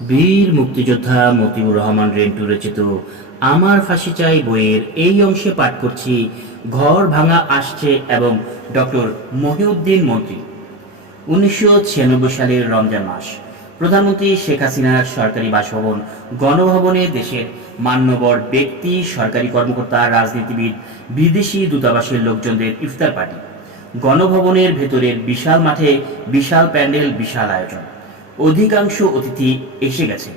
বীর মুক্তিযোদ্ধা মতিউর রহমান রেন্টু রচিত আমার ফাঁসি চাই বইয়ের এই অংশে পাঠ করছি ঘর ভাঙা আসছে এবং ডক্টর মহিউদ্দিন মন্ত্রী। 1996 সালের রমজান মাস, প্রধানমন্ত্রী শেখ হাসিনার সরকারি বাসভবন গণভবনে দেশের মান্যবর ব্যক্তি, সরকারি কর্মকর্তা, রাজনীতিবিদ, বিদেশি দূতাবাসের লোকজনদের ইফতার পার্টি। গণভবনের ভেতরের বিশাল মাঠে বিশাল প্যান্ডেল, বিশাল আয়োজন। অধিকাংশ অতিথি এসে গেছে।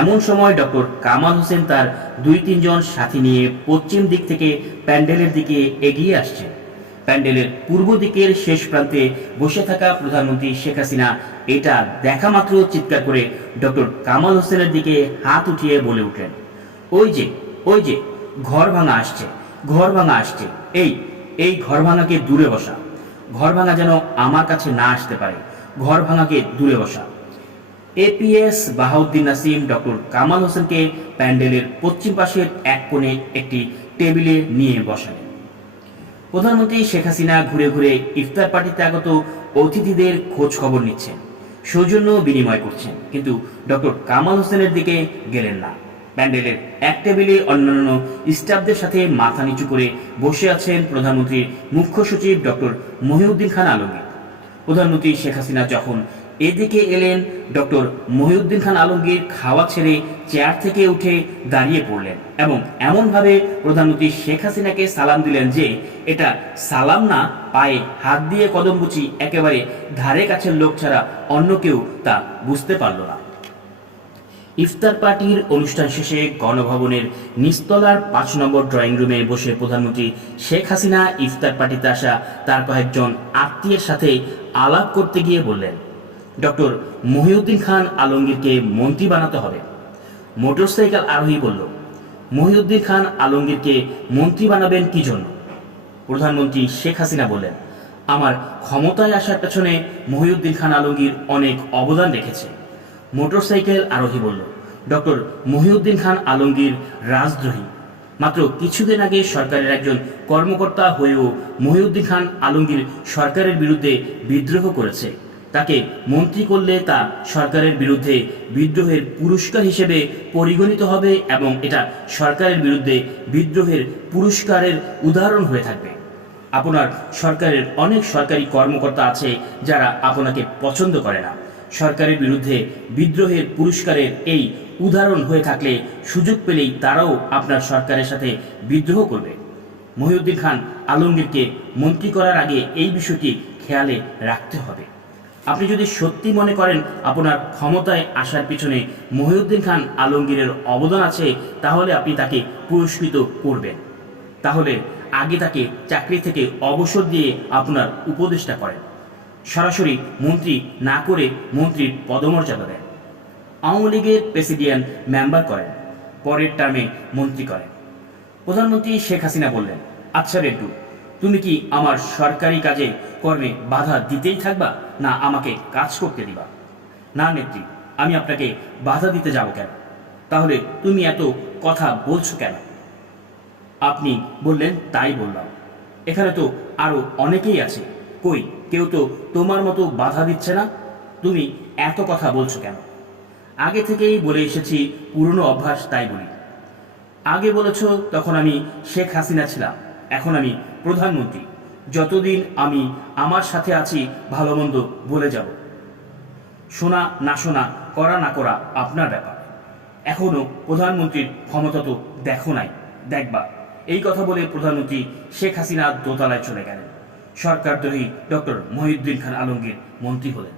এমন সময় ডক্টর কামাল হোসেন তার 2-3 জন সাথী নিয়ে পশ্চিম দিক থেকে প্যান্ডেলের দিকে এগিয়ে আসছেন। প্যান্ডেলের পূর্ব দিকের শেষ প্রান্তে বসে থাকা প্রধানমন্ত্রী শেখ হাসিনা এটা দেখা মাত্র চিৎকার করে ডক্টর কামাল হোসেনের দিকে হাত উঠিয়ে বলে উঠলেন, ওই যে ওই যে ঘর ভাঙা আসছে, ঘর ভাঙা আসছে, এই এই ঘর ভাঙাকে দূরে বসা, ঘর ভাঙা যেন আমার কাছে না আসতে পারে, ঘর ভাঙাকে দূরে বসা। এপিএস বাহাউদ্দিন নাসিম ডক্টর কামাল হোসেনকে প্যান্ডেলের পশ্চিম পাশের এক কোণে একটি টেবিলে নিয়ে বসালেন। প্রধানমন্ত্রী শেখ হাসিনা ঘুরে ঘুরে ইফতার পার্টিতে আগত অতিথিদের খোঁজ খবর নিচ্ছেন, সৌজন্য বিনিময় করছেন, কিন্তু ডক্টর কামাল হোসেনের দিকে গেলেন না। প্যান্ডেলের এক টেবিলে অন্যান্য স্টাফদের সাথে মাথা নিচু করে বসে আছেন প্রধানমন্ত্রীর মুখ্য সচিব ডক্টর মহিউদ্দিন খান আলমগীর। প্রধানমন্ত্রী শেখ হাসিনা যখন এদিকে এলেন, ডক্টর মহিউদ্দিন খান আলমগীর খাওয়া ছেড়ে চেয়ার থেকে উঠে দাঁড়িয়ে পড়লেন এবং এমনভাবে প্রধানমন্ত্রী শেখ হাসিনাকে সালাম দিলেন যে এটা সালাম না, পায়ে হাত দিয়ে কদমবুচি, একেবারে ধারে কাছের লোক ছাড়া অন্য কেউ তা বুঝতে পারল না। ইফতার পার্টির অনুষ্ঠান শেষে গণভবনের নিচতলার 5 নম্বর ড্রয়িং রুমে বসে প্রধানমন্ত্রী শেখ হাসিনা ইফতার পার্টিতে আসা তার কয়েকজন আত্মীয়ের সাথে আলাপ করতে গিয়ে বললেন, ডক্টর মহিউদ্দিন খান আলমগীরকে মন্ত্রী বানাতে হবে। মোটরসাইকেল আরোহী বলল, মহিউদ্দিন খান আলমগীরকে মন্ত্রী বানাবেন কি জন্য? প্রধানমন্ত্রী শেখ হাসিনা বললেন, আমার ক্ষমতায় আসার পেছনে মহিউদ্দিন খান আলমগীর অনেক অবদান রেখেছে। মোটরসাইকেল আরোহী বলল, ডক্টর মহিউদ্দিন খান আলমগীর রাজদ্রোহী। মাত্র কিছুদিন আগে সরকারের একজন কর্মকর্তা হয়েও মহিউদ্দিন খান আলমগীর সরকারের বিরুদ্ধে বিদ্রোহ করেছে। তাকে মন্ত্রী করলে তা সরকারের বিরুদ্ধে বিদ্রোহের পুরস্কার হিসেবে পরিগণিত হবে এবং এটা সরকারের বিরুদ্ধে বিদ্রোহের পুরস্কারের উদাহরণ হয়ে থাকবে। আপনার সরকারের অনেক সরকারি কর্মকর্তা আছে যারা আপনাকে পছন্দ করে না। সরকারের বিরুদ্ধে বিদ্রোহের পুরস্কারের এই উদাহরণ হয়ে থাকলে সুযোগ পেলেই তারাও আপনার সরকারের সাথে বিদ্রোহ করবে। মহিউদ্দিন খান আলমগীরকে মন্ত্রী করার আগে এই বিষয়টি খেয়ালে রাখতে হবে। আপনি যদি সত্যি মনে করেন আপনার ক্ষমতায় আসার পিছনে মহিউদ্দিন খান আলমগীরের অবদান আছে, তাহলে আপনি তাকে পুরস্কৃত করবেন। তাহলে আগে তাকে চাকরি থেকে অবসর দিয়ে আপনার উপদেষ্টা করেন। সরাসরি মন্ত্রী না করে মন্ত্রীর পদমর্যাদা দেন। আওয়ামী লীগের প্রেসিডিয়াম মেম্বার করেন, পরের টার্মে মন্ত্রী করেন। প্রধানমন্ত্রী শেখ হাসিনা বললেন, আচ্ছা রেড্ডু, তুমি কি আমার সরকারি কাজে কর্মে বাধা দিতেই থাকবা, না আমাকে কাজ করতে দিবা? না নেত্রী, আমি আপনাকে বাধা দিতে যাব কেন? তাহলে তুমি এত কথা বলছো কেন? আপনি বললেন তাই বললাম। এখানে তো আরো অনেকেই আছে, কই কেউ তো তোমার মতো বাধা দিচ্ছে না। তুমি এত কথা বলছো কেন? আগে থেকেই বলে এসেছি, পুরনো অভ্যাস, তাই বলি। আগে বলেছ তখন আমি শেখ হাসিনা ছিলাম, এখন আমি প্রধানমন্ত্রী। যতদিন আমি আমার সাথে আছি ভালো মন্দ বলে যাব। শোনা না শোনা, করা না করা আপনার ব্যাপার। এখনো প্রধানমন্ত্রীর ক্ষমতা তো দেখো নাই, দেখবা। এই কথা বলে প্রধানমন্ত্রী শেখ হাসিনা দোতলায় চলে গেলেন। সরকারদ্রোহী ডক্টর মহিউদ্দিন খান আলমগীর মন্ত্রী হলেন।